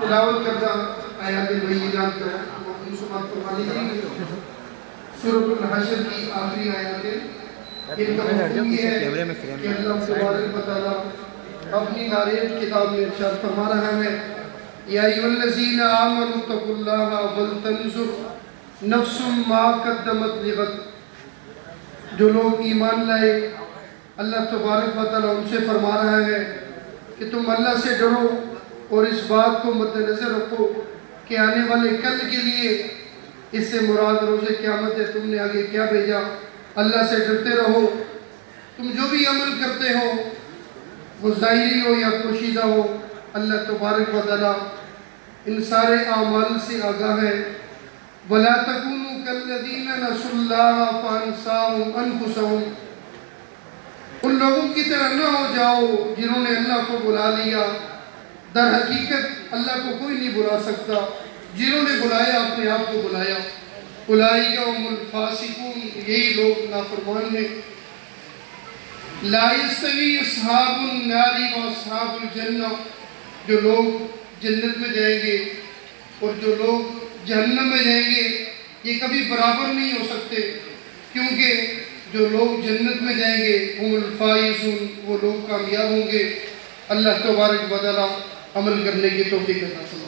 تلاوت کردہ آیات بینات سماعت فرما لیجیے۔ سورۃ الحشر کی آخری آیاتیں، ان کا مفہوم یہ ہے کہ اللہ تبارک و تعالیٰ اپنی نارین کتاب میں ارشاد فرما رہا ہے، یا ایھا الذین آمنوا اتقوا اللہ ولتنظر نفس ما قدمت لغد۔ جو لوگ ایمان لائے، اللہ تبارک و تعالیٰ ان سے فرما رہا ہے کہ تم اللہ سے ڈرو اور اس بات کو مد نظر رکھو کہ آنے والے کل کے لیے، اس سے مراد روز قیامت ہے، تم نے آگے کیا بھیجا۔ اللہ سے ڈرتے رہو، تم جو بھی عمل کرتے ہو وہ ظاہری ہو یا پوشیدہ ہو، اللہ تبارک و تعالیٰ ان سارے اعمال سے آگاہ ہے۔ وَلَا تَكُونُوا كَالَّذِينَ نَسُوا اللَّهَ فَأَنسَاهُمْ أَنفُسَهُمْ۔ ان لوگوں کی طرح نہ ہو جاؤ جنہوں نے اللہ کو بلا لیا۔ در حقیقت اللہ کو کوئی نہیں بلا سکتا، جنہوں نے بلایا اپنے آپ کو بلایا۔ اولئک هم الفاسقون، یہی لوگ نافرمان ہیں۔ لا یستوی اصحاب النار و اصحاب الجنہ، جو لوگ جنت میں جائیں گے اور جو لوگ جہنم میں جائیں گے یہ کبھی برابر نہیں ہو سکتے، کیونکہ جو لوگ جنت میں جائیں گے هم الفائزون، وہ لوگ کامیاب ہوں گے۔ اللہ تبارک و تعالیٰ عمل کرنے کی توفیق عطا فرمائے۔